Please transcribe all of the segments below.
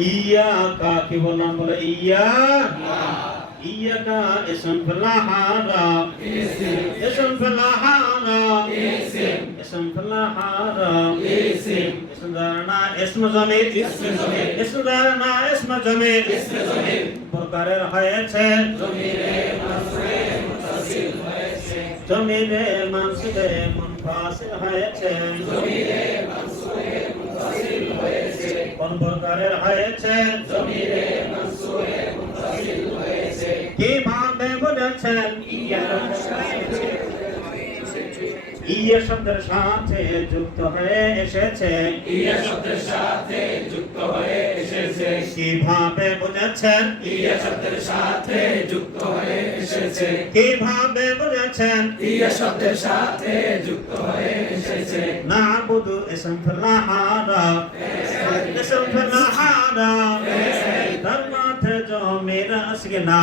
ইয়াকা কি বললাম বলে ইয়াকা ইসম ফলাহারা ইসম ফলাহারা ইসম ফলাহারা ইসম দারনা ইসম জমির ইসম দারনা ইসম জমির প্রকারের হয়েছে জমিরে মানসুবে মুনফাসিল হয়েছে কোন প্রকারের হয়েছে কিভাবে বুঝেছেন ইয়া শব্দের সাথে যুক্ত হয়ে এসেছে কিভাবে বুঝেছেন ইয়া শব্দের সাথে যুক্ত হয়ে এসেছে কিভাবে বুঝেছেন ইয়া শব্দের সাথে যুক্ত হয়ে এসেছে নাবুদু ইসম ফলাহারা ইসম ফলাহারা তার মাঝে জমির আসগে না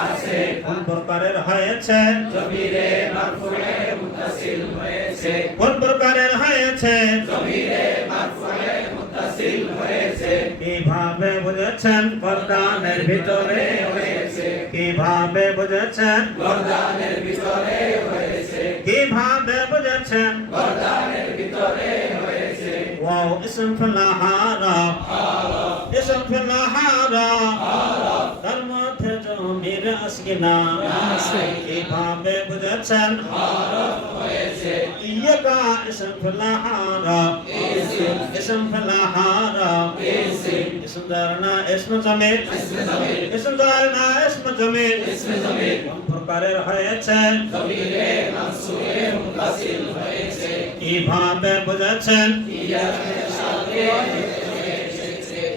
আছে কোন প্রকারের হয়েছে জমিরে মারফুয়ে মুত্তাসিল হয়েছে কোন প্রকারের হয়েছে জমিরে মারফুয়ে মুত্তাসিল হয়েছে কিভাবে বুঝেছেন গর্দানের ভিতরে হয়েছে কিভাবে বুঝেছেন গর্দানের ভিতরে হয়েছে কিভাবে বুঝেছেন গর্দানের ভিতরে হয়েছে ওয়াও ইসম ফলাহারা ইসম ফলাহারা তার মধ্যে জমির আসগে না কিভাবে বুঝেছেন হয়েছে ইয়াকা ইসম ফলাহারা ইসম ফলাহারা ইসম দারনা ইসম জমির ইসম দারনা ইসম জমির কোন প্রকারের হয়েছে জমিরে মানসুবে মুত্তাসিল হয়েছে কিভাবে বুঝেছেন ইয়া শব্দের সাথে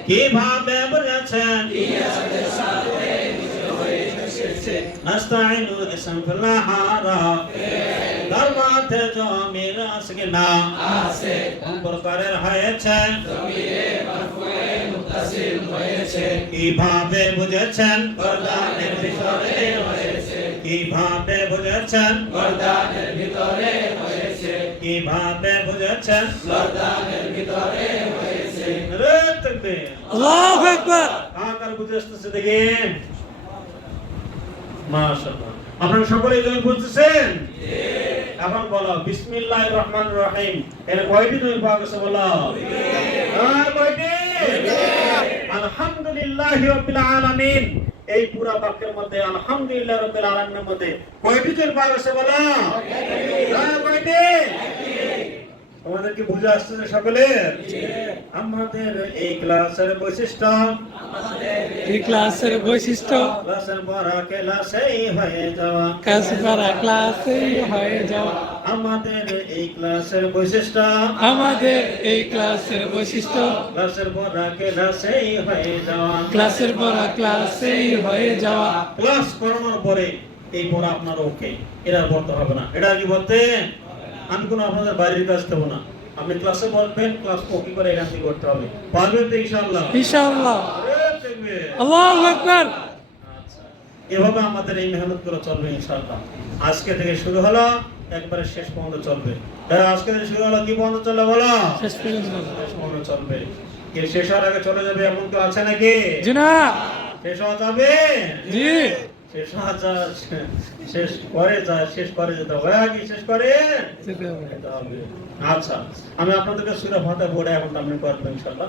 কিভাবে বুঝেছেন ইয়া শব্দের সাথে যুক্ত হয়ে এসেছে নাস্তাইনু ইসম ফলাহারা তার মাঝে জমির আসগে না আছে কোন প্রকারের হয়েছে জমিরে মারফুয়ে মুত্তাসিল হয়েছে কিভাবে বুঝেছেন গর্দানের ভিতরে হয়েছে কিভাবে বুঝেছেন গর্দানের ভিতরে হয়েছে কিভাবে বুঝেছেন গর্দানের ভিতরে হয়েছে রে তাকবীর আল্লাহু আকবার কার বুঝে আসতেছে দেখেন মাশাআল্লাহ আপনারা সকলেই জয়েন করতেছেন এখন বলো বিসমিল্লাহির রহমানির রহিম এর কয়টি তুমি পাওয়া গেছে বলো আর কয়টি আলহামদুলিল্লাহি রাব্বিল আলামিন এই পুরো বাক্যের মধ্যে আলহামদুলিল্লাহ রাব্বিল আলামিনের মধ্যে কয়টি তুমি পাওয়া গেছে বলো আর কয়টি আমাদের কি বুঝে আসছে সকলের আমাদের এই ক্লাসের বৈশিষ্ট্য এই ক্লাসের বৈশিষ্ট্য ক্লাসের পড়া ক্লাসেই হয়ে যাওয়া কাজ করা ক্লাসেই হয়ে যাওয়া আমাদের এই ক্লাসের বৈশিষ্ট্য আমাদের এই ক্লাসের বৈশিষ্ট্য ক্লাসের পড়া ক্লাসেই হয়ে যাওয়া ক্লাসের পড়া ক্লাসেই হয়ে যাওয়া ক্লাস করানোর পরে এই পড়া আপনার ওকে এটা বলতে হবে না এটা কি বলতে আমি কোনো আপনাদের বাইরের কাজ দেবো না আপনি ক্লাসে বলবেন ক্লাস ওকে করে এখান থেকে করতে হবে পারবেন তো ইনশাআল্লাহ ইনশাআল্লাহ দেখবে আল্লাহু আকবার আচ্ছা এভাবে আমাদের এই মেহনত করে চলবে ইনশাআল্লাহ আজকে থেকে শুরু হলো একবারে শেষ পর্যন্ত চলবে তাই আজকে থেকে শুরু হলো কি পর্যন্ত চলবে বলো শেষ পর্যন্ত শেষ পর্যন্ত চলবে কি শেষ হওয়ার আগে চলে যাবে এমন তো আছে নাকি জি না শেষ হওয়া যাবে জি শেষ হওয়া শেষ করে যেতে হবে কি শেষ করে যেতে হবে। যেতে হবে। আচ্ছা আমি আপনাদেরকে সূরা ফাতিহা পড়ে এখন তামিল করব ইনশাআল্লাহ